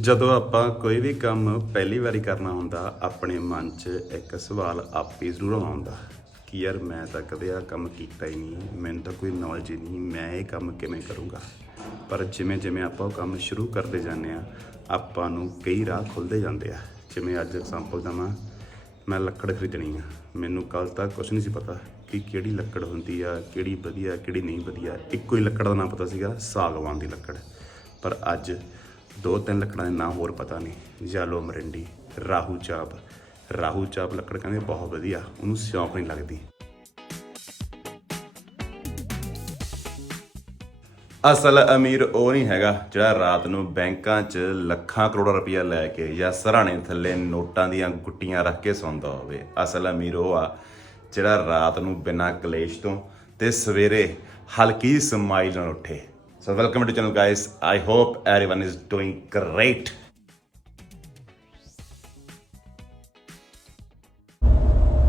ਜਦੋਂ ਆਪਾਂ ਕੋਈ ਵੀ ਕੰਮ ਪਹਿਲੀ ਵਾਰੀ ਕਰਨਾ ਹੁੰਦਾ, ਆਪਣੇ ਮਨ 'ਚ ਇੱਕ ਸਵਾਲ ਆਪੇ ਜ਼ਰੂਰ ਆਉਂਦਾ ਕਿ ਯਾਰ, ਮੈਂ ਤਾਂ ਕਦੇ ਆ ਕੰਮ ਕੀਤਾ ਹੀ ਨਹੀਂ, ਮੈਨੂੰ ਤਾਂ ਕੋਈ ਨੌਲੇਜ ਹੀ ਨਹੀਂ, ਮੈਂ ਇਹ ਕੰਮ ਕਿਵੇਂ ਕਰੂੰਗਾ? ਪਰ ਜਿਵੇਂ ਜਿਵੇਂ ਆਪਾਂ ਉਹ ਕੰਮ ਸ਼ੁਰੂ ਕਰਦੇ ਜਾਂਦੇ ਆ ਆਪਾਂ ਨੂੰ ਕਈ ਰਾਹ ਖੁੱਲਦੇ ਜਾਂਦੇ ਆ। ਜਿਵੇਂ ਅੱਜ ਐਗਜ਼ਾਮਪਲ ਦਵਾਂ, ਮੈਂ ਲੱਕੜ ਖਰੀਦਣੀ ਆ। ਮੈਨੂੰ ਕੱਲ ਤੱਕ ਕੁਝ ਨਹੀਂ ਸੀ ਪਤਾ ਕਿ ਕਿਹੜੀ ਲੱਕੜ ਹੁੰਦੀ ਆ, ਕਿਹੜੀ ਵਧੀਆ, ਕਿਹੜੀ ਨਹੀਂ ਵਧੀਆ। ਇੱਕੋ ਹੀ ਲੱਕੜ ਦਾ ਨਾਮ ਪਤਾ ਸੀਗਾ, ਸਾਗਵਾਨ ਦੀ ਲੱਕੜ। ਪਰ ਅੱਜ ਦੋ ਤਿੰਨ ਲੱਕੜਾਂ ਦੇ ਨਾਂ ਹੋਰ ਪਤਾ ਨਹੀਂ। ਜਾਲੋ ਮਰੰਡੀ, ਰਾਹੂ ਚਾਪ। ਰਾਹੂ ਚਾਪ ਲੱਕੜ ਕਹਿੰਦੇ ਬਹੁਤ ਵਧੀਆ, ਉਹਨੂੰ ਸਿਉਂਕ ਨਹੀਂ ਲੱਗਦੀ। ਅਸਲ ਅਮੀਰ ਉਹ ਨਹੀਂ ਹੈਗਾ ਜਿਹੜਾ ਰਾਤ ਨੂੰ ਬੈਂਕਾਂ 'ਚ ਲੱਖਾਂ ਕਰੋੜਾਂ ਰੁਪਇਆ ਲੈ ਕੇ ਜਾਂ ਸਰਾਣੇ ਥੱਲੇ ਨੋਟਾਂ ਦੀਆਂ ਗੁੱਟੀਆਂ ਰੱਖ ਕੇ ਸੌਂਦਾ ਹੋਵੇ। ਅਸਲ ਅਮੀਰ ਉਹ ਆ ਜਿਹੜਾ ਰਾਤ ਨੂੰ ਬਿਨਾਂ ਕਲੇਸ਼ ਤੋਂ ਤੇ ਸਵੇਰੇ ਹਲਕੀ ਸਮਾਈਲ ਨਾਲ ਉੱਠੇ। So, welcome to channel, guys. I hope everyone is doing great.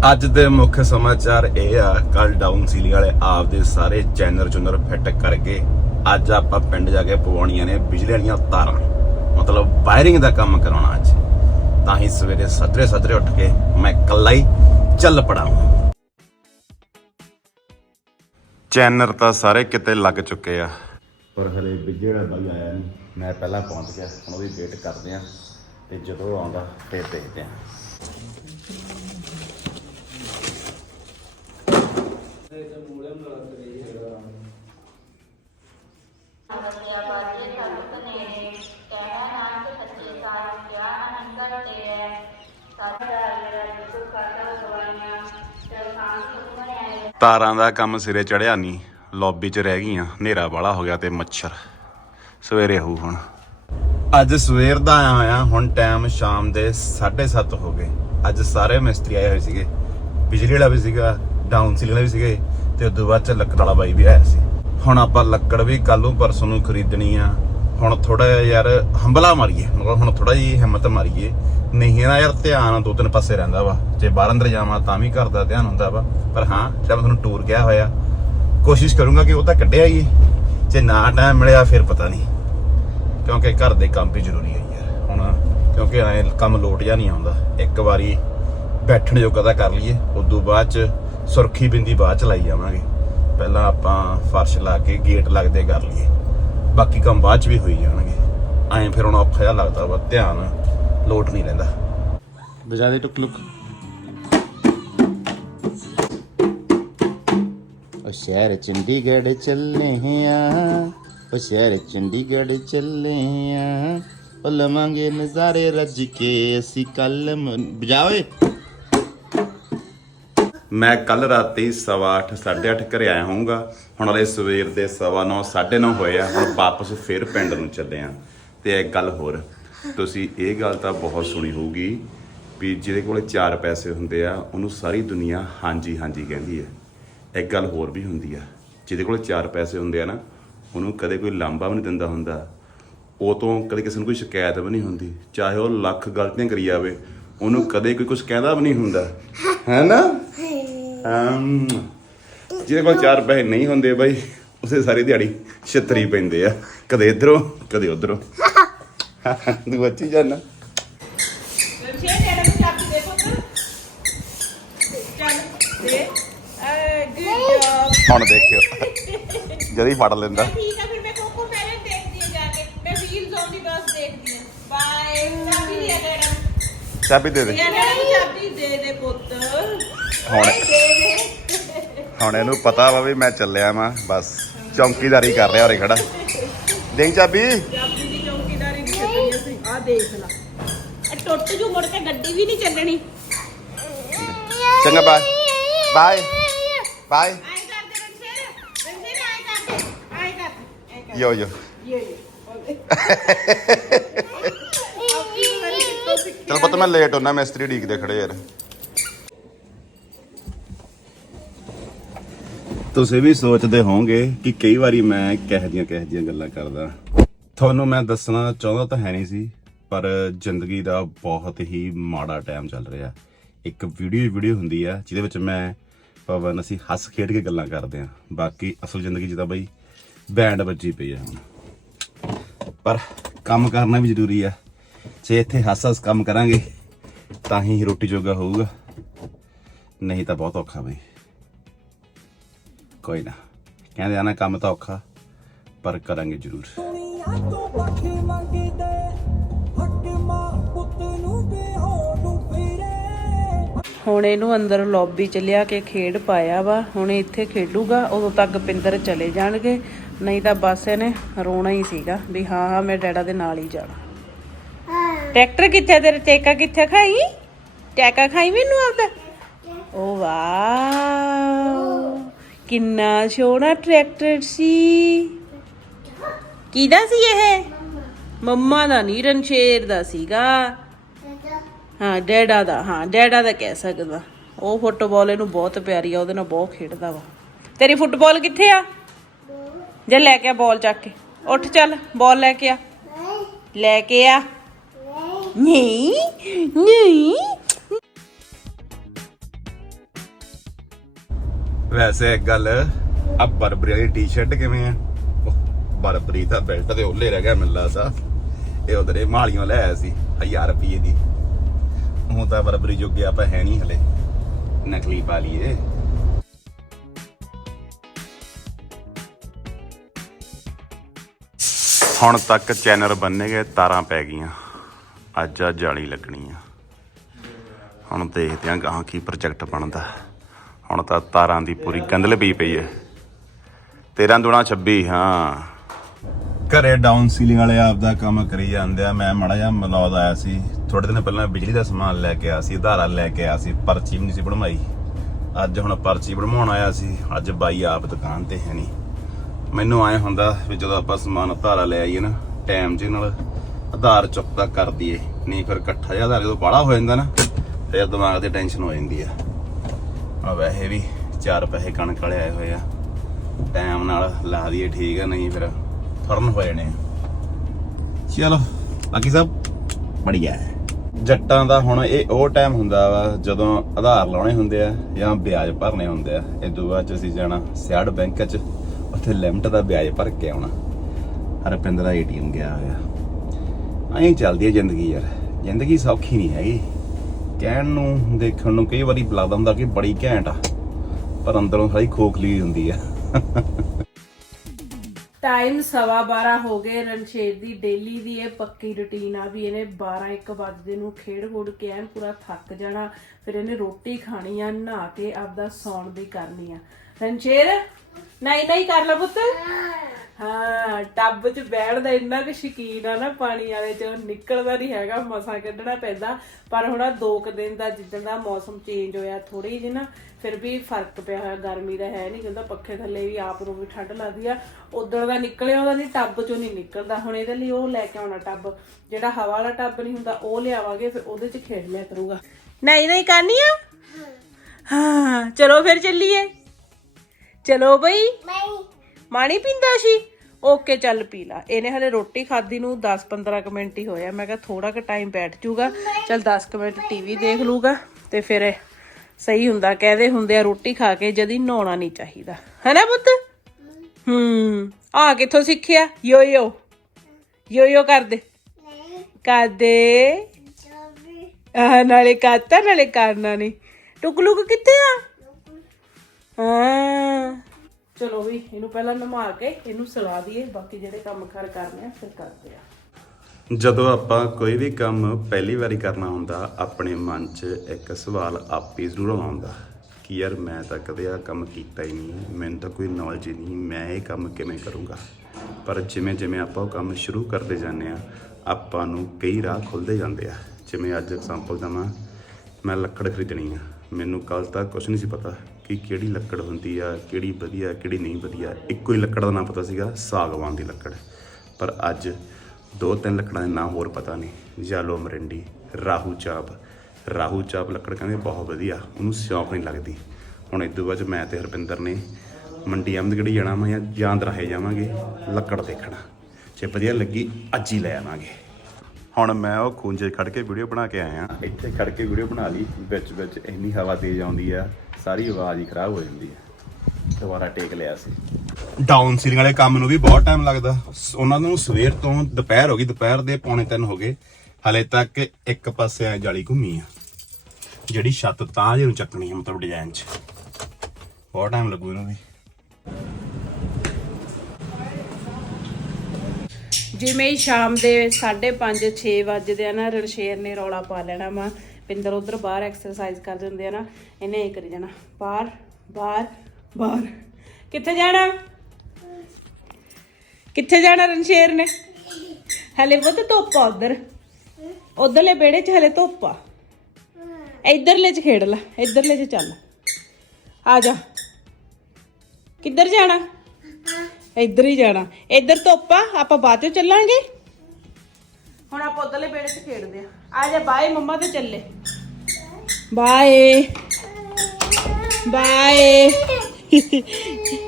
ਅੱਜ ਦੇ ਮੁੱਖ ਸਮਾਚਾਰ ਇਹ ਆ ਕੱਲ ਡਾਊਨ ਸੀਲਿੰਗ ਵਾਲੇ ਆਪਦੇ ਸਾਰੇ ਚੈਨਰ ਚੁਨਰ ਫਿੱਟ ਕਰਕੇ ਅੱਜ ਆਪਾਂ ਪਿੰਡ ਜਾ ਕੇ ਪਵਾਉਣੀਆਂ ਨੇ ਬਿਜਲੀ ਵਾਲੀਆਂ ਤਾਰਾਂ ਮਤਲਬ ਵਾਇਰਿੰਗ ਦਾ ਕੰਮ ਕਰਾਉਣਾ ਅੱਜ ਤਾਂ ਹੀ ਸਵੇਰੇ ਸਤਰੇ ਸਤਰੇ ਉੱਠ ਕੇ ਮੈਂ ਇਕੱਲਾ ਹੀ ਚੱਲ ਪੜਾ ਚੈਨਰ ਤਾਂ ਸਾਰੇ ਕਿਤੇ ਲੱਗ ਚੁੱਕੇ ਆ ਪਰ ਹਲੇ ਬਿਜਲੀ ਵਾਲਾ ਬਾਈ ਆਇਆ ਨਹੀਂ। ਮੈਂ ਪਹਿਲਾਂ ਪਹੁੰਚ ਗਿਆ, ਹੁਣ ਉਹਦੀ ਵੇਟ ਕਰਦੇ ਆ ਤੇ ਜਦੋਂ ਆਉਂਦਾ ਫਿਰ ਦੇਖਦੇ ਆ ਤਾਰਾਂ ਦਾ ਕੰਮ ਸਿਰੇ ਚੜਿਆ ਨਹੀਂ। ਲੌਬੀ 'ਚ ਰਹਿ ਗਈਆਂ। ਹਨੇਰਾ ਵਾਲਾ ਹੋ ਗਿਆ ਤੇ ਮੱਛਰ। ਸਵੇਰੇ ਹੋਊ ਹੁਣ। ਅੱਜ ਸਵੇਰ ਦਾ ਆਇਆ ਹੋਇਆ, ਹੁਣ ਟਾਈਮ ਸ਼ਾਮ ਦੇ 7:30 ਹੋ ਗਏ। ਅੱਜ ਸਾਰੇ ਮਿਸਤਰੀ ਆਏ ਹੋਏ ਸੀਗੇ। ਬਿਜਲੀ ਵਾਲਾ ਵੀ ਸੀਗਾ ਡਾਊਨ ਸੀਲਿੰਗ ਵਾਲਾ ਵੀ ਸੀਗੇ, ਤੇ ਉਦੋਂ ਬਾਅਦ ਚ ਲੱਕੜ ਵਾਲਾ ਬਾਈ ਵੀ ਆਇਆ ਸੀ। ਹੁਣ ਆਪਾਂ ਲੱਕੜ ਵੀ ਕੱਲ ਨੂੰ ਪਰਸੋਂ ਨੂੰ ਖਰੀਦਣੀ ਆ। ਹੁਣ ਥੋੜਾ ਜਿਹਾ ਯਾਰ ਹੰਬਲਾ ਮਾਰੀਏ। ਮਤਲਬ ਹੁਣ ਥੋੜਾ ਜਿਹੀ ਹਿੰਮਤ ਮਾਰੀਏ। ਨਹੀਂ ਨਾ ਯਾਰ, ਧਿਆਨ ਦੋ ਤਿੰਨ ਪਾਸੇ ਰਹਿੰਦਾ ਵਾ। ਜੇ ਬਾਹਰ ਅੰਦਰ ਜਾਵਾਂ ਤਾਂ ਵੀ ਘਰ ਦਾ ਧਿਆਨ ਹੁੰਦਾ ਵਾ। ਪਰ ਹਾਂ ਜਦ ਮੈਂ ਤੁਹਾਨੂੰ ਟੂਰ ਗਿਆ ਹੋਇਆ। ਕੋਸ਼ਿਸ਼ ਕਰੂੰਗਾ ਕਿ ਉਹ ਤਾਂ ਕੱਢਿਆ ਹੀ ਜੇ ਨਾ ਟਾਈਮ ਮਿਲਿਆ ਫਿਰ ਪਤਾ ਨਹੀਂ। ਕਿਉਂਕਿ ਘਰ ਦੇ ਕੰਮ ਵੀ ਜ਼ਰੂਰੀ ਹੈ ਯਾਰ। ਹੁਣ ਕਿਉਂਕਿ ਐ ਕੰਮ ਲੋਟ ਜਾਂ ਨਹੀਂ ਆਉਂਦਾ। ਇੱਕ ਵਾਰੀ ਬੈਠਣ ਜੋਗਾ ਤਾਂ ਕਰ ਲਈਏ। ਉਦੋਂ ਬਾਅਦ ਚ ਸੁਰਖੀ ਬਿੰਦੀ ਬਾਅਦ ਚ ਲਾਈ ਜਾਵਾਂਗੇ। ਪਹਿਲਾਂ ਆਪਾਂ ਫਰਸ਼ ਲਾ ਕੇ ਗੇਟ ਲੱਗਦੇ ਕਰ ਲਈਏ। ਬਾਕੀ ਕੰਮ ਬਾਅਦ ਚ ਵੀ ਹੋਈ ਜਾਣਗੇ। ਐਂ ਫਿਰ ਹੁਣ ਔਖਾ ਜਿਹਾ ਲੱਗਦਾ ਵਾ। ਧਿਆਨ ਲੋਟ ਨਹੀਂ ਰਹਿੰਦਾ। ਬਜਾ ਦੇ ਟੁਕ ਲੁਕ ਉਹ ਸ਼ਹਿਰ ਚੰਡੀਗੜ੍ਹ ਚੱਲੇ ਆ ਉਹ ਸ਼ਹਿਰ ਚੰਡੀਗੜ੍ਹ ਚੱਲੇ ਆ ਉਹ ਲਵਾਂਗੇ ਨਜ਼ਾਰੇ ਰੱਜ ਕੇ, ਅਸੀਂ ਕੱਲ ਬਜਾ ਮੈਂ ਕੱਲ ਰਾਤੀ 8:30 8:30 ਘਰੇ ਆਇਆ ਹੋਊਗਾ। ਹੁਣ ਹਲੇ ਸਵੇਰ ਦੇ 9:30 9:30 ਹੋਏ ਆ, ਹੁਣ ਵਾਪਸ ਫਿਰ ਪਿੰਡ ਨੂੰ ਚੱਲੇ ਆ। ਤੇ ਇੱਕ ਗੱਲ ਹੋਰ, ਤੁਸੀਂ ਇਹ ਗੱਲ ਤਾਂ ਬਹੁਤ ਸੁਣੀ ਹੋਊਗੀ ਵੀ ਜਿਹਦੇ ਕੋਲੇ ਚਾਰ ਪੈਸੇ ਹੁੰਦੇ ਆ, ਉਹਨੂੰ ਸਾਰੀ ਦੁਨੀਆ ਹਾਂਜੀ ਹਾਂਜੀ ਕਹਿੰਦੀ ਹੈ। ਇੱਕ ਗੱਲ ਹੋਰ ਵੀ ਹੁੰਦੀ ਆ ਜਿਹਦੇ ਕੋਲ ਚਾਰ ਪੈਸੇ ਹੁੰਦੇ ਆ ਨਾ ਉਹਨੂੰ ਕਦੇ ਕੋਈ ਲਾਂਭਾ ਵੀ ਨਹੀਂ ਦਿੰਦਾ ਹੁੰਦਾ। ਉਹ ਤੋਂ ਕਦੇ ਕਿਸੇ ਨੂੰ ਕੋਈ ਸ਼ਿਕਾਇਤ ਵੀ ਨਹੀਂ ਹੁੰਦੀ। ਚਾਹੇ ਉਹ ਲੱਖ ਗਲਤੀਆਂ ਕਰੀ ਜਾਵੇ ਉਹਨੂੰ ਕਦੇ ਕੋਈ ਕੁਝ ਕਹਿੰਦਾ ਵੀ ਨਹੀਂ ਹੁੰਦਾ। ਹੈ ਨਾ? ਹਮ, ਜਿਹਦੇ ਕੋਲ ਚਾਰ ਪੈਸੇ ਨਹੀਂ ਹੁੰਦੇ ਬਾਈ ਉਸੇ ਸਾਰੀ ਦਿਹਾੜੀ ਛਤਰੀ ਪੈਂਦੇ ਆ। ਕਦੇ ਇਧਰੋਂ ਕਦੇ ਉਧਰੋਂ। ਤੂੰ ਅੱਛੀ ਜਾਨਾ ਛੇ ਡੇਢ ਵਿੱਚ ਚਾਬੀ ਦੇ ਪੁੱਤ ਚੱਲ ਦੇ ਗੁੱਡ ਜੌਬ ਹੁਣ ਦੇਖਿਓ। ਜਦੀ ਫੜ ਲੈਂਦਾ। ਠੀਕ ਹੈ ਫਿਰ ਮੈਂ ਕੋਕੋ ਪਹਿਲੇ ਦੇਖਦੀ ਹਾਂ ਜਾ ਕੇ। ਮੈਂ ਵੀਲਸ ਔਨ ਦੀ ਬੱਸ ਦੇਖਦੀ ਹਾਂ। ਬਾਏ ਚਾਬੀ ਦੇ ਚਾਬੀ ਦੇ ਚਾਬੀ ਦੇ ਦੇ ਪੁੱਤ। ਹੁਣ ਹੁਣ ਇਹਨੂੰ ਪਤਾ ਵਾ ਵੀ ਮੈਂ ਚੱਲਿਆ ਵਾਂ ਬਸ। ਚੌਂਕੀਦਾਰੀ ਕਰ ਰਿਹਾ ਉਰੇ ਖੜਾ। ਦੇਖ ਚਾਬੀ। ਚਾਬੀ ਦੀ ਚੌਕੀਦਾਰੀ ਨਹੀਂ ਚੱਲਣੀ ਅਸੀਂ। ਆ ਦੇਖ ਲੈ। ਇਹ ਟੁੱਟ ਜੂ ਮੁੜ ਕੇ ਗੱਡੀ ਵੀ ਨਹੀਂ ਚੱਲਣੀ। ਚੰਗਾ ਬਾਏ ਬਾਏ ਬਾਏ ਆਏ ਕਰਦੇ ਰਣਸ਼ੇਰ ਰਣਸ਼ੇਰ ਆਏ ਕਰਦੇ ਆਏ ਇਹ ਚਲ ਪੁੱਤ ਮੈਂ ਲੇਟ ਹੋਣਾ ਮਿਸਤਰੀ ਢੀਕਦੇ ਖੜੇ ਯਾਰ। ਤੁਸੀਂ ਵੀ ਸੋਚਦੇ ਹੋਵੋਗੇ ਕਿ ਕਈ ਵਾਰੀ ਮੈਂ ਕਿਹੋ ਜਿਹੀਆਂ ਕਿਹੋ ਜਿਹੀਆਂ ਗੱਲਾਂ ਕਰਦਾ। ਤੁਹਾਨੂੰ ਮੈਂ ਦੱਸਣਾ ਚਾਹੁੰਦਾ ਤਾਂ ਹੈ ਨਹੀਂ ਸੀ ਪਰ ਜ਼ਿੰਦਗੀ ਦਾ ਬਹੁਤ ਹੀ ਮਾੜਾ ਟਾਈਮ ਚੱਲ ਰਿਹਾ। ਇੱਕ ਵੀਡੀਓ ਵੀਡੀਓ ਹੁੰਦੀ ਆ ਜਿਹਦੇ ਵਿੱਚ ਮੈਂ ਪਵਨ ਅਸੀਂ ਹੱਸ ਖੇਡ ਕੇ ਗੱਲਾਂ ਕਰਦੇ ਆ। ਬਾਕੀ ਅਸਲ ਜ਼ਿੰਦਗੀ 'ਚ ਤਾਂ ਬਈ ਬੈਂਡ ਵੱਜੀ ਪਈ ਆ ਹੁਣ। ਪਰ ਕੰਮ ਕਰਨਾ ਵੀ ਜ਼ਰੂਰੀ ਆ। ਜੇ ਇੱਥੇ ਹੱਸ-ਹੱਸ ਕੰਮ ਕਰਾਂਗੇ ਤਾਂ ਹੀ ਰੋਟੀ ਜੋਗਾ ਹੋਊਗਾ। ਨਹੀਂ ਤਾਂ ਬਹੁਤ ਔਖਾ ਬਈ। ਕੋਈ ਨਾ। ਕਹਿੰਦੇ ਆ ਨਾ ਕੰਮ ਤਾਂ ਔਖਾ ਪਰ ਕਰਾਂਗੇ ਜ਼ਰੂਰ। ਹੁਣ ਇਹਨੂੰ ਅੰਦਰ ਲੌਬੀ ਚ ਲਿਆ ਕੇ ਖੇਡ ਪਾਇਆ ਵਾ। ਹੁਣ ਇੱਥੇ ਖੇਡੂਗਾ ਉਦੋਂ ਤੱਕ ਪਿੰਦਰ ਚਲੇ ਜਾਣਗੇ। ਨਹੀਂ ਤਾਂ ਬਸ ਇਹਨੇ ਰੋਣਾ ਹੀ ਸੀਗਾ ਵੀ ਹਾਂ ਹਾਂ, ਮੈਂ ਡੈਡਾ ਦੇ ਨਾਲ ਹੀ ਜਾਣਾ। ਟਰੈਕਟਰ ਕਿੱਥੇ ਤੇਰੇ? ਟੇਕਾ ਕਿੱਥੇ ਖਾਈ? ਟੈਕਾ ਖਾਈ ਮੈਨੂੰ ਆਪਦਾ? ਓ ਵਾਓ, ਕਿੰਨਾ ਸੋਹਣਾ ਟਰੈਕਟਰ ਸੀ। ਕਿਹਦਾ ਸੀ ਇਹ? ਮੰਮਾ ਦਾ ਨਹੀਂ ਰਣਸ਼ੇਰ ਦਾ ਸੀਗਾ। ਹਾਂ, ਡੈਡਾ ਦਾ, ਹਾਂ, ਡੈਡਾ ਦਾ ਕਹਿ ਸਕਦਾ। ਉਹ ਫੁੱਟਬਾਲ ਇਹਨੂੰ ਬਹੁਤ ਪਿਆਰੀ ਆ, ਉਹਦੇ ਨਾਲ ਬਹੁਤ ਖੇਡਦਾ ਵਾ। ਤੇਰੀ ਫੁੱਟਬਾਲ ਕਿੱਥੇ ਆ? ਜਾ ਲੈ ਕੇ ਆ ਬਾਲ ਚੱਕ ਕੇ। ਉੱਠ ਚੱਲ, ਬਾਲ ਲੈ ਕੇ ਆ। ਲੈ ਕੇ ਆ। ਨਹੀਂ ਨਹੀਂ। ਵੈਸੇ ਇੱਕ ਗੱਲ, ਆ ਬਰਬਰੀ ਵਾਲੀ ਟੀ-ਸ਼ਰਟ ਕਿਵੇਂ ਆ? ਬਰਬਰੀ ਦਾ ਬੈਲਟ ਤੇ ਉੱਲੇ ਰਹਿ ਗਿਆ ਮਿਲਦਾ ਸਾ ਇਹ ਉਧਰੇ ਮਾਲੀਆਂ ਲੈ ਆਇਆ ਸੀ 1000 ਰੁਪਏ ਦੀ। ਹੁਣ ਤਾਂ ਬਰਬਰੀ ਜੋਗੇ ਆਪਾਂ ਹੈ ਨਹੀਂ ਹਲੇ। ਨਕਲੀ ਪਾ ਲਈਏ। ਹੁਣ ਤੱਕ ਚੈਨਲ ਬੰਨੇ ਗਏ, ਤਾਰਾਂ ਪੈ ਗਈਆਂ। ਅੱਜ ਆ ਜਾਲੀ ਲੱਗਣੀ ਆ। ਹੁਣ ਦੇਖਦੇ ਆਂ ਗਾਹਾਂ ਕੀ ਪ੍ਰੋਜੈਕਟ ਬਣਦਾ। ਹੁਣ ਤਾਂ ਤਾਰਾਂ ਦੀ ਪੂਰੀ ਗੰਦਲ ਪਈ ਪਈ ਹੈ 13 ਦੁਣਾ 26 ਹਾਂ। ਘਰੇ ਡਾਊਨ ਸੀਲਿੰਗ ਵਾਲੇ ਆਪ ਦਾ ਕੰਮ ਕਰੀ ਜਾਂਦੇ ਆ। ਮੈਂ ਮੜਾ ਜਿਹਾ ਮਲੌਦ ਆਇਆ ਸੀ। ਥੋੜੇ ਦਿਨ ਪਹਿਲਾਂ ਬਿਜਲੀ ਦਾ ਸਮਾਨ ਲੈ ਕੇ ਆਇਆ ਸੀ, ਧਾਰਾ ਲੈ ਕੇ ਆਇਆ ਸੀ, ਪਰਚੀ ਵੀ ਨਹੀਂ ਸੀ ਬਣਵਾਈ। ਅੱਜ ਹੁਣ ਪਰਚੀ ਬਣਵਾਉਣ ਆਇਆ ਸੀ। ਅੱਜ ਬਾਈ ਆਪ ਦੁਕਾਨ ਤੇ ਹੈ ਨਹੀਂ। ਮੈਨੂੰ ਆਏ ਹੁੰਦਾ ਵੀ ਜਦੋਂ ਆਪਾਂ ਸਮਾਨ ਧਾਰਾ ਲੈ ਆਈਏ ਨਾ ਟਾਈਮ 'ਚ ਨਾਲ ਆਧਾਰ ਚੁੱਕਦਾ ਕਰ ਦਈਏ। ਨਹੀਂ ਫਿਰ ਇਕੱਠਾ ਜਿਹਾ ਆਧਾਰ ਜਦੋਂ ਬਾਹਲਾ ਹੋ ਜਾਂਦਾ ਨਾ, ਫਿਰ ਦਿਮਾਗ ਤੇ ਟੈਨਸ਼ਨ ਹੋ ਜਾਂਦੀ ਆ। ਆ ਵੈਸੇ ਵੀ ਚਾਰ ਪੈਸੇ ਕਣਕ ਵਾਲੇ ਆਏ ਹੋਏ ਆ। ਟਾਈਮ ਨਾਲ ਲਾ ਦਈਏ ਠੀਕ ਆ, ਨਹੀਂ ਫਿਰ ਫਰਨ ਹੋ ਜਾਣੇ ਚਲੋ, ਬਾਕੀ ਸਭ ਬੜੀਆ ਹੈ। ਜੱਟਾਂ ਦਾ ਹੁਣ ਇਹ ਉਹ ਟਾਈਮ ਹੁੰਦਾ ਵਾ ਜਦੋਂ ਆਧਾਰ ਲਾਉਣੇ ਹੁੰਦੇ ਆ ਜਾਂ ਵਿਆਜ ਭਰਨੇ ਹੁੰਦੇ ਆ। ਇਹ ਤੋਂ ਬਾਅਦ 'ਚ ਅਸੀਂ ਜਾਣਾ ਸਿਆੜ ਬੈਂਕ 'ਚ। ਉੱਥੇ ਲਿਮਟ ਦਾ ਵਿਆਜ ਭਰ ਕੇ ਆਉਣਾ। ਹਰਪਿੰਦਰ ਦਾ ਏਟੀਐਮ ਗਿਆ ਹੋਇਆ। ਐਂ ਚੱਲਦੀ ਹੈ ਜ਼ਿੰਦਗੀ ਯਾਰ। ਜ਼ਿੰਦਗੀ ਸੌਖੀ ਨਹੀਂ ਹੈਗੀ। ਕਹਿਣ ਨੂੰ, ਦੇਖਣ ਨੂੰ ਕਈ ਵਾਰੀ ਲੱਗਦਾ ਹੁੰਦਾ ਕਿ ਬੜੀ ਘੈਂਟ ਆ। ਪਰ ਅੰਦਰੋਂ ਸਾਰੀ ਖੋਖਲੀ ਹੁੰਦੀ ਆ। ਟਾਈਮ ਸਵਾ 12 ਹੋ ਗਏ। ਰਣਸ਼ੇਰ ਦੀ ਡੇਲੀ ਦੀ ਇਹ ਪੱਕੀ ਰੁਟੀਨ ਆ ਵੀ ਇਹਨੇ 12 1 ਵਜੇ ਨੂੰ ਖੇਡ ਖੁੱਡ ਕੇ ਐਨ ਪੂਰਾ ਥੱਕ ਜਾਣਾ। ਫਿਰ ਇਹਨੇ ਰੋਟੀ ਖਾਣੀ ਆ, ਨਹਾ ਕੇ ਆਪਦਾ ਸੌਣ ਦੀ ਕਰਨੀ ਆ। ਰਣਸ਼ੇਰ ਨਹੀਂ ਨਹੀਂ ਕਰ ਲੈ ਪੁੱਤ। ਹਾਂ। ਟੱਬ 'ਚ ਦਾ ਇੰਨਾ ਕੁ ਸ਼ਕੀਨ ਆ ਨਾ ਪਾਣੀ ਵਾਲੇ 'ਚ ਨਿਕਲਦਾ ਨਹੀਂ ਹੈਗਾ ਮਸਾਂ ਕੱਢਣਾ ਪੈਂਦਾ। ਪਰ ਹੁਣ ਆ ਦੋ ਕੁ ਦਿਨ ਦਾ ਜਿੱਦਣ ਦਾ ਮੌਸਮ ਚੇਂਜ ਹੋਇਆ ਥੋੜੀ ਜਿਹੀ ਨਾ ਫਿਰ ਵੀ ਫ਼ਰਕ ਪਿਆ ਹੋਇਆ ਗਰਮੀ ਦਾ ਹੈ ਨਹੀਂ ਕਹਿੰਦਾ ਪੱਖੇ ਥੱਲੇ ਵੀ ਆਪ ਨੂੰ ਵੀ ਠੰਡ ਲੱਗਦੀ ਆ। ਉਦੋਂ ਦਾ ਨਿਕਲਿਆ ਉਹਦਾ ਨਹੀਂ ਟੱਬ 'ਚੋਂ ਨਹੀਂ ਨਿਕਲਦਾ। ਹੁਣ ਇਹਦੇ ਲਈ ਉਹ ਲੈ ਕੇ ਆਉਣਾ ਟੱਬ ਜਿਹੜਾ ਹਵਾ ਵਾਲਾ ਟੱਬ ਨਹੀਂ ਹੁੰਦਾ ਉਹ ਲਿਆਵਾਂਗੇ ਫਿਰ ਉਹਦੇ 'ਚ ਖੇਡ ਲਿਆ ਕਰੂਗਾ। ਨਹੀਂ ਨਹੀਂ ਕਰਨੀ ਆ? ਹਾਂ ਚਲੋ ਫਿਰ ਚੱਲੀਏ। ਚਲੋ ਬਈ। ਮਾਣੀ ਪੀਂਦਾ ਸੀ? ਓਕੇ ਚੱਲ ਪੀ ਲਾ। ਇਹਨੇ ਹਲੇ ਰੋਟੀ ਖਾਦੀ ਨੂੰ 10-15 ਕੁ ਮਿੰਟ ਹੀ ਹੋਇਆ। ਮੈਂ ਕਿਹਾ ਥੋੜਾ ਕੁ ਟਾਈਮ ਬੈਠ ਜੂਗਾ। ਚੱਲ 10 ਕੁ ਮਿੰਟ ਟੀਵੀ ਦੇਖ ਲੂਗਾ ਤੇ ਫਿਰ ਇਹ ਸਹੀ ਹੁੰਦਾ। ਕਹਦੇ ਹੁੰਦੇ ਆ ਰੋਟੀ ਖਾ ਕੇ ਜਦੀ ਨਹਾਉਣਾ ਨਹੀਂ ਚਾਹੀਦਾ। ਹੈਨਾ ਪੁੱਤ? ਹੂੰ। ਆ ਕਿੱਥੋਂ ਸਿੱਖਿਆ? ਯੋ ਯੋ ਯੋ ਯੋ ਕਰਦੇ ਕਰਦੇ ਆਹ ਨਾਲੇ ਕਾਤਾ ਨਾਲੇ ਕਰਨਾ ਨਹੀਂ। ਟੁਕਲੁਕ ਕਿੱਥੇ ਆ? ਹਾਂ। ਚਲੋ ਵੀ ਇਹਨੂੰ ਪਹਿਲਾਂ ਨਮਾ ਕੇ ਇਹਨੂੰ ਸਲਾ ਦਈਏ ਬਾਕੀ ਜਿਹੜੇ ਕੰਮ ਕਰ ਕਰਨੇ ਆ ਫਿਰ ਕਰਦੇ ਆ। ਜਦੋਂ ਆਪਾਂ ਕੋਈ ਵੀ ਕੰਮ ਪਹਿਲੀ ਵਾਰੀ ਕਰਨਾ ਹੁੰਦਾ ਆਪਣੇ ਮਨ 'ਚ ਇੱਕ ਸਵਾਲ ਆਪੇ ਜ਼ਰੂਰ ਆਉਂਦਾ। ਕਿ ਯਾਰ ਮੈਂ ਤਾਂ ਕਦੇ ਆ ਕੰਮ ਕੀਤਾ ਹੀ ਨਹੀਂ ਮੈਨੂੰ ਤਾਂ ਕੋਈ ਨੌਲੇਜ ਨਹੀਂ ਮੈਂ ਇਹ ਕੰਮ ਕਿਵੇਂ ਕਰੂੰਗਾ? ਪਰ ਜਿਵੇਂ ਜਿਵੇਂ ਆਪਾਂ ਉਹ ਕੰਮ ਸ਼ੁਰੂ ਕਰਦੇ ਜਾਂਦੇ ਆ ਆਪਾਂ ਨੂੰ ਕਈ ਰਾਹ ਖੁੱਲਦੇ ਜਾਂਦੇ ਆ। ਜਿਵੇਂ ਅੱਜ ਐਗਜ਼ਾਮਪਲ ਦਵਾਂ ਮੈਂ ਲੱਕੜ ਖਰੀਦਣੀ ਆ ਮੈਨੂੰ ਕੱਲ ਤੱਕ ਕੁਝ ਨਹੀਂ ਸੀ ਪਤਾ। ਕਿ ਕਿਹੜੀ ਲੱਕੜ ਹੁੰਦੀ ਆ, ਕਿਹੜੀ ਵਧੀਆ, ਕਿਹੜੀ ਨਹੀਂ ਵਧੀਆ, ਇੱਕੋ ਹੀ ਲੱਕੜ ਦਾ ਨਾਮ ਪਤਾ ਸੀਗਾ, ਸਾਗਵਾਨ ਦੀ ਲੱਕੜ। ਪਰ ਅੱਜ ਦੋ ਤਿੰਨ ਲੱਕੜਾਂ ਦੇ ਨਾਮ ਹੋਰ ਪਤਾ ਨਹੀਂ ਜਾਲੋ ਮਰਿੰਡੀ, ਰਾਹੂ ਚਾਪ। ਰਾਹੂ ਚਾਪ ਲੱਕੜ ਕਹਿੰਦੇ ਬਹੁਤ ਵਧੀਆ, ਉਹਨੂੰ ਸਿਉਂਕ ਨਹੀਂ ਲੱਗਦੀ। ਹੁਣ ਇਦੋਂ ਬਾਅਦ 'ਚ ਮੈਂ ਤੇ ਹਰਪਿੰਦਰ ਨੇ ਮੰਡੀ ਅਹਿਮਦਗੜੀ ਜਾਣਾ ਵਾ ਜਾਂ ਜਾਂਦ ਰਾਹੇ ਜਾਵਾਂਗੇ, ਲੱਕੜ ਦੇਖਣਾ। ਜੇ ਵਧੀਆ ਲੱਗੀ, ਅੱਜ ਹੀ ਲੈ ਆਵਾਂਗੇ। ਹੁਣ ਮੈਂ ਉਹ ਖੂੰਜੇ ਖੜ ਕੇ ਵੀਡੀਓ ਬਣਾ ਕੇ ਆਇਆ। ਇੱਥੇ ਖੜ ਕੇ ਵੀਡੀਓ ਬਣਾ ਲਈ, ਵਿੱਚ ਵਿੱਚ ਇੰਨੀ ਹਵਾ ਤੇਜ਼ ਆਉਂਦੀ ਆ, ਸਾਰੀ ਆਵਾਜ਼ ਹੀ ਖਰਾਬ ਹੋ ਜਾਂਦੀ ਆ। ਦੁਬਾਰਾ ਟੇਕ ਲਿਆ ਸੀ। ਡਾਊਨ ਸੀਲਿੰਗ ਵਾਲੇ ਕੰਮ ਨੂੰ ਵੀ ਬਹੁਤ ਟਾਈਮ ਲੱਗਦਾ। ਉਹਨਾਂ ਨੂੰ ਸਵੇਰ ਤੋਂ ਦੁਪਹਿਰ ਹੋ ਗਈ, ਦੁਪਹਿਰ ਦੇ ਪੌਣੇ 3 ਹੋ ਗਏ। ਹਲੇ ਤੱਕ ਇੱਕ ਪਾਸੇ ਐ ਜਾਲੀ ਘੁੰਮੀ ਆ। ਜਿਹੜੀ ਛੱਤ ਤਾਂ ਜਿਹਨੂੰ ਚੱਕਣੀ ਹੈ ਮਤਲਬ ਡਿਜ਼ਾਈਨ 'ਚ। ਬਹੁਤ ਟਾਈਮ ਲੱਗੂ ਇਹਨੂੰ ਵੀ। ਜਿਵੇਂ ਹੀ ਸ਼ਾਮ ਦੇ 5:30 6 ਵਜਦੇ ਆ ਨਾ, ਰਣਸ਼ੇਰ ਨੇ ਰੌਲਾ ਪਾ ਲੈਣਾ ਵਾ। ਪਿੰਦਰ ਉਧਰ ਬਾਹਰ ਐਕਸਰਸਾਈਜ਼ ਕਰਦੇ ਹੁੰਦੇ ਆ ਨਾ, ਇਹਨੇ ਇਹ ਕਰੀ ਜਾਣਾ। ਬਾਹਰ ਬਾਹਰ ਬਾਹਰ। ਕਿੱਥੇ ਜਾਣਾ? ਕਿੱਥੇ ਜਾਣਾ ਰਣਸ਼ੇਰ ਨੇ? ਹਲੇ ਬਹੁਤ ਧੁੱਪ ਆ ਉਧਰ। ਉਧਰਲੇ ਬੇੜੇ 'ਚ ਹਲੇ ਧੁੱਪ ਆ। ਇਧਰਲੇ 'ਚ ਖੇਡ ਲੈ, ਇਧਰਲੇ 'ਚ ਚੱਲ। ਆ ਜਾ। ਕਿੱਧਰ ਜਾਣਾ? ਇੱਧਰ ਹੀ ਜਾਣਾ। ਇੱਧਰ ਧੁੱਪ ਆ ਆਪਾਂ ਬਾਅਦ ਚ ਚੱਲਾਂਗੇ। ਹੁਣ ਆਪਾਂ ਉਧਰਲੇ ਬੇੜੇ 'ਚ ਖੇਡਦੇ ਆ ਆ ਜਾ ਬਾਏ ਮੰਮਾ ਤੇ ਚੱਲੇ। ਬਾਏ। ਬਾਏ।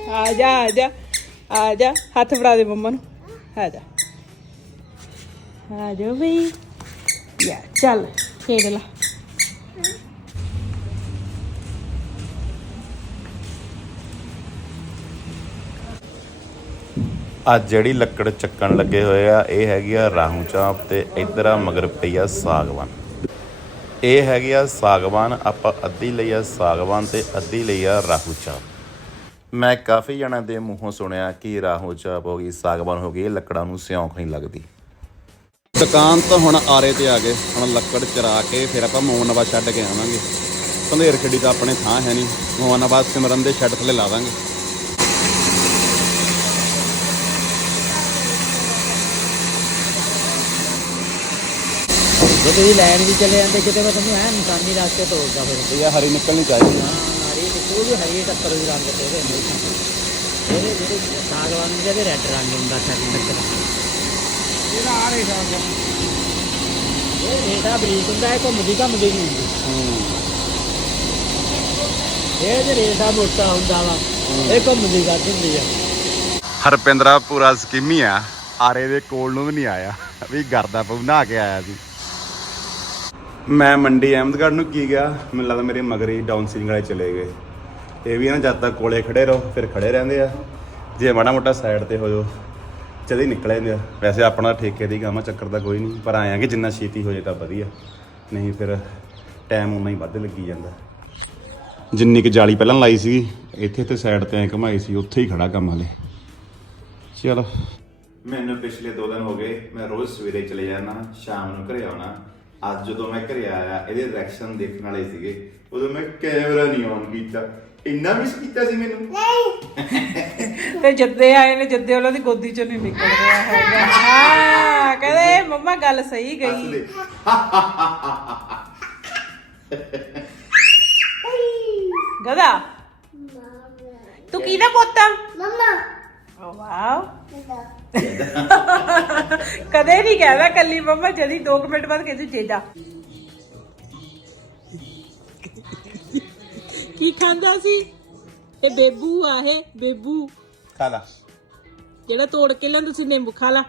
ਆ ਜਾ ਆ ਜਾ ਆ ਜਾ। ਹੱਥ ਫੜਾ ਦੇ ਮੰਮਾ ਨੂੰ। ਆ ਜਾ। ਆ ਜਾ ਬਈ। ਯਾ ਚੱਲ ਖੇਡ ਲਾ। ਅੱਜ ਜਿਹੜੀ ਲੱਕੜ ਚੱਕਣ ਲੱਗੇ ਹੋਏ ਆ, ਇਹ ਹੈਗੀ ਆ ਰਾਹੂ ਚਾਂਪ ਤੇ ਇੱਧਰ ਆ ਮਗਰ ਪਈ ਆ ਸਾਗਵਾਨ। ਇਹ ਹੈਗੀ ਆ ਸਾਗਵਾਨ, ਆਪਾਂ ਅੱਧੀ ਲਈ ਆ ਸਾਗਵਾਨ ਤੇ ਅੱਧੀ ਲਈ ਆ ਰਾਹੂ ਚਾਂਪ। ਮੈਂ ਕਾਫੀ ਜਣਾਂ ਦੇ ਮੂੰਹੋਂ ਸੁਣਿਆ ਕਿ ਰਾਹੂ ਚਾਂਪ ਹੋ ਗਈ, ਸਾਗਵਾਨ ਹੋ ਗਈ ਲੱਕੜਾਂ ਨੂੰ ਸਿਉਂਖ ਨਹੀਂ ਲੱਗਦੀ। ਦੁਕਾਨ ਤੋਂ ਹੁਣ ਆਰੇ ਤੇ ਆ ਗਏ, ਹੁਣ ਲੱਕੜ ਚਰਾ ਕੇ ਫਿਰ ਆਪਾਂ ਮੋਹਨਵਾ ਛੱਡ ਕੇ ਆਵਾਂਗੇ। ਪੰਧੇਰ ਖੇੜੀ ਤਾਂ ਆਪਣੇ ਥਾਂ ਹੈ ਨਹੀਂ, ਮੋਹਨਵਾ ਸਿਮਰਨ ਦੇ ਛੱਡ ਥੱਲੇ ਲਾ ਜੇ ਤੁਸੀਂ ਲੈਣ ਵੀ ਚਲੇ ਜਾਂਦੇ ਕਿਤੇ ਮੈਂ ਤੁਹਾਨੂੰ ਐ ਨਿਸ਼ਾਨੀ ਰਸਤੇ ਤੋੜਦਾ ਫਿਰ। ਇਹ ਹਰੀ ਨਿਕਲਣੀ ਚਾਹੀਦੀ ਹਾਂ। ਹਰੀ ਨਿਕਲੂ ਵੀ ਹਰੀ ਟੱਕਰ ਵੀ ਰੰਗ ਤੇ ਇਹਦੇ ਹਮੇਸ਼ਾ ਇਹਦੇ ਜਿਹੜੇ ਸਾਗਵਾਨ ਦੇ ਇਹਦੇ ਰੈੱਡ ਰੰਗ ਹੁੰਦਾ ਛੱਡ ਟੱਕਰ ਇਹਦਾ ਆ ਰੇਸ਼ਾ ਇਹ ਰੇਸ਼ਾ ਬਰੀਕ ਹੁੰਦਾ ਇਹ ਘੁੰਮਦੀ ਘੁੰਮਦੀ ਨਹੀਂ ਹੁੰਦੀ। ਇਹ ਜੇ ਰੇਸ਼ਾ ਮੋਟਾ ਹੁੰਦਾ ਵਾ ਇਹ ਘੁੰਮਦੀ ਵੱਧ ਹੁੰਦੀ ਆ। ਹਰਪਿੰਦਰਾ ਪੂਰਾ ਸਕੀਮੀ ਆ। ਆਰੇ ਦੇ ਕੋਲ ਨੂੰ ਵੀ ਨਹੀਂ ਆਇਆ। ਵੀ ਗਰਦਾ ਪਊ ਨਹਾ ਕੇ ਆਇਆ ਸੀ। ਮੈਂ ਮੰਡੀ ਅਹਿਮਦਗੜ੍ਹ ਨੂੰ ਕੀ ਗਿਆ? ਮੈਨੂੰ ਲੱਗਦਾ ਮੇਰੇ ਮਗਰ ਹੀ ਡਾਊਨ ਸੀਲਿੰਗ ਵਾਲੇ ਚਲੇ ਗਏ। ਇਹ ਵੀ ਨਾ ਜਦ ਤੱਕ ਕੋਲੇ ਖੜੇ ਰਹੋ, ਫਿਰ ਖੜੇ ਰਹਿੰਦੇ ਆ। ਜੇ ਮਾੜਾ ਮੋਟਾ ਸਾਈਡ ਤੇ ਹੋ ਜਾਓ ਜਦੇ ਨਿਕਲ ਜਾਂਦੇ ਆ। ਵੈਸੇ ਆਪਣਾ ਠੇਕੇ ਦੀ ਕੰਮ ਚੱਕਰ ਦਾ ਕੋਈ ਨਹੀਂ। ਪਰ ਆਇਆ ਕਿ ਜਿੰਨਾ ਛੇਤੀ ਹੋ ਜਾਏ ਤਾਂ ਵਧੀਆ। ਨਹੀਂ ਫਿਰ ਟਾਈਮ ਉਨਾ ਹੀ ਵੱਧ ਲੱਗੀ ਜਾਂਦਾ। ਜਿੰਨੀ ਕੁ ਜਾਲੀ ਪਹਿਲਾਂ ਲਾਈ ਸੀ ਇੱਥੇ ਤੇ ਸਾਈਡ ਤੇ ਐ ਘਮਾਈ ਸੀ, ਉੱਥੇ ਹੀ ਖੜਾ ਕੰਮ ਹਲੇ। ਚਲੋ। ਮੈਨੂੰ ਪਿਛਲੇ 2 ਦਿਨ ਹੋ ਗਏ, ਮੈਂ ਰੋਜ਼ ਸਵੇਰੇ ਚਲੇ ਜਾਣਾ ਸ਼ਾਮ ਨੂੰ ਘਰੇ ਆਉਣਾ। ਅੱਜ ਜਦੋਂ ਮੈਂ ਘਰੇ ਆਇਆ ਇਹਦੇ ਰਿਐਕਸ਼ਨ ਦੇਖਣ ਵਾਲੇ ਸੀਗੇ। ਉਦੋਂ ਮੈਂ ਕੈਮਰਾ ਨਹੀਂ ਔਨ ਕੀਤਾ। ਇੰਨਾ ਮਿਸ ਕੀਤਾ ਸੀ ਮੈਨੂੰ। ਤੇ ਜੱਦੇ ਆਏ ਨੇ ਜੱਦੇ ਉਹਨਾਂ ਦੀ ਗੋਦੀ ਚੋਂ ਨਹੀਂ ਨਿਕਲ ਰਿਹਾ ਹੈਗਾ। ਹਾਂ ਕਹਿੰਦੇ ਮੰਮਾ ਗੱਲ ਸਹੀ ਗਈ। ਹੱਸਦੇ। ਗਦਾ ਤੂੰ ਕਿਹਦਾ ਪੋਤਾ ਮੰਮਾ ਓ ਵਾਓ ਕਦੇ ਨਹੀਂ ਕਹਿਦਾ ਕੱਲੀ ਮੰਮਾ ਜਦੀ 2 ਮਿੰਟ ਬਾਅਦ ਕਹਿੰਦੀ ਜੇਜਾ। ਕੀ ਖਾਂਦਾ ਸੀ? ਇਹ ਬੇਬੂ ਆ ਇਹ ਬੇਬੂ। ਖਾ ਲਾ। ਜਿਹੜਾ ਤੋੜ ਕੇ ਲਿਆਂਦਾ ਸੀ ਨਿੰਬੂ ਖਾ ਲਾ।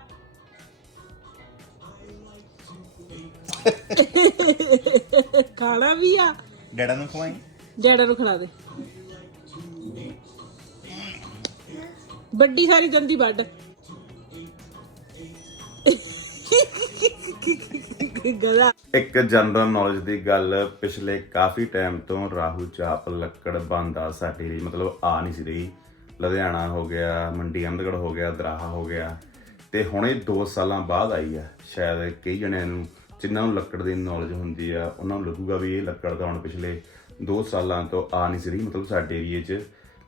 ਖਾਣਾ ਵੀ ਆ। ਡੈਡਾ ਨੂੰ ਖਵਾਈ? ਜੈੜਾ ਨੂੰ ਖਿਲਾ ਦੇ। ਵੱਡੀ ਸਾਰੀ ਦੰਦੀ ਵੱਢ। ਗਲਾ ਇੱਕ ਜਨਰਲ ਨੌਲੇਜ ਦੀ ਗੱਲ, ਪਿਛਲੇ ਕਾਫੀ ਟਾਈਮ ਤੋਂ ਰਾਹੁਲ ਚਾਪ ਲੱਕੜ ਬੰਦ ਆ ਸਾਡੇ ਲਈ, ਮਤਲਬ ਆ ਨਹੀਂ ਸੀ ਰਹੀ। ਲੁਧਿਆਣਾ ਹੋ ਗਿਆ, ਮੰਡੀ ਅਹਿਮਦਗੜ੍ਹ ਹੋ ਗਿਆ, ਦਰਾਹਾ ਹੋ ਗਿਆ। ਤੇ ਹੁਣ ਇਹ 2 ਸਾਲਾਂ ਬਾਅਦ ਆਈ ਆ, ਸ਼ਾਇਦ ਕਈ ਜਣਿਆਂ ਨੂੰ, ਜਿਨ੍ਹਾਂ ਨੂੰ ਲੱਕੜ ਦੀ ਨੌਲੇਜ ਹੁੰਦੀ ਆ, ਉਹਨਾਂ ਨੂੰ ਲੱਗੂਗਾ ਵੀ ਇਹ ਲੱਕੜ ਤਾਂ ਹੁਣ ਪਿਛਲੇ 2 ਸਾਲਾਂ ਤੋਂ ਆ ਨਹੀਂ ਸੀ ਰਹੀ, ਮਤਲਬ ਸਾਡੇ ਏਰੀਏ 'ਚ।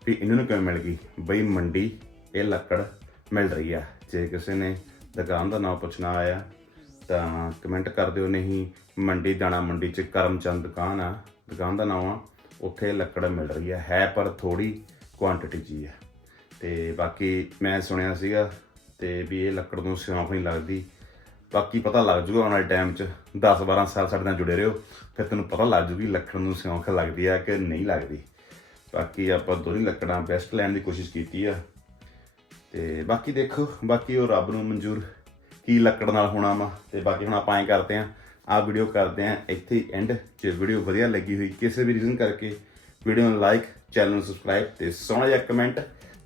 ਵੀ ਇਹਨਾਂ ਨੂੰ ਕਿਵੇਂ ਮਿਲ ਗਈ? ਬਈ ਮੰਡੀ, ਇਹ ਲੱਕੜ ਮਿਲ ਰਹੀ ਆ। ਜੇ ਕਿਸੇ ਨੇ ਦੁਕਾਨ ਦਾ ਨਾਮ ਪੁੱਛਣਾ ਆਇਆ ਤਾਂ ਕਮੈਂਟ ਕਰ ਦਿਓ, ਨਹੀਂ ਮੰਡੀ ਦਾਣਾ ਮੰਡੀ ਚ ਕਰਮਚੰਦ ਦੁਕਾਨ ਆ, ਦੁਕਾਨ ਦਾ ਨਾਮ ਆ, ਉੱਥੇ ਲੱਕੜ ਮਿਲ ਰਹੀ ਆ। ਹੈ, ਪਰ ਥੋੜੀ ਕੁਆਂਟੀਟੀ ਜੀ ਹੈ ਤੇ ਬਾਕੀ ਮੈਂ ਸੁਣਿਆ ਸੀਗਾ ਤੇ ਵੀ ਇਹ ਲੱਕੜ ਨੂੰ ਸਿਉਂਖ ਨਹੀਂ ਲੱਗਦੀ। ਬਾਕੀ ਪਤਾ ਲੱਗ ਜੂਗਾ ਆਉਣ ਵਾਲੇ ਟਾਈਮ 'ਚ 10 12 ਸਾਲ ਸਾਡੇ ਨਾਲ ਜੁੜੇ ਰਹੋ, ਫਿਰ ਤੈਨੂੰ ਪਤਾ ਲੱਗ ਜੂਗੀ ਲੱਕੜ ਨੂੰ ਸਿਉਂਖ ਲੱਗਦੀ ਆ ਕਿ ਨਹੀਂ ਲੱਗਦੀ। ਬਾਕੀ ਆਪਾਂ ਦੋਨੀ ਲੱਕੜਾਂ ਬੈਸਟ ਲੈਣ ਦੀ ਕੋਸ਼ਿਸ਼ ਕੀਤੀ ਆ। ਤੇ ਬਾਕੀ ਦੇਖੋ, ਬਾਕੀ ਉਹ ਰੱਬ ਨੂੰ ਮਨਜ਼ੂਰ ਕੀ ਲੱਕੜ ਨਾਲ ਹੋਣਾ ਵਾ? ਤੇ ਬਾਕੀ ਹੁਣ ਆਪਾਂ ਐਂ ਕਰਦੇ ਆਂ ਆ ਵੀਡੀਓ ਕਰਦੇ ਆਂ, ਇੱਥੇ ਹੀ ਐਂਡ ਜੇ ਵੀਡੀਓ ਵਧੀਆ ਲੱਗੀ ਹੋਈ ਕਿਸੇ ਵੀ ਰੀਜ਼ਨ ਕਰਕੇ ਵੀਡੀਓ ਨੂੰ ਲਾਈਕ ਚੈਨਲ ਨੂੰ ਸਬਸਕ੍ਰਾਈਬ ਤੇ ਸੋਹਣਾ ਜਿਹਾ ਕਮੈਂਟ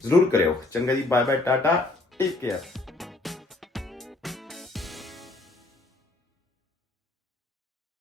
ਜ਼ਰੂਰ ਕਰਿਓ। ਚੰਗਾ ਜੀ bye bye tata take care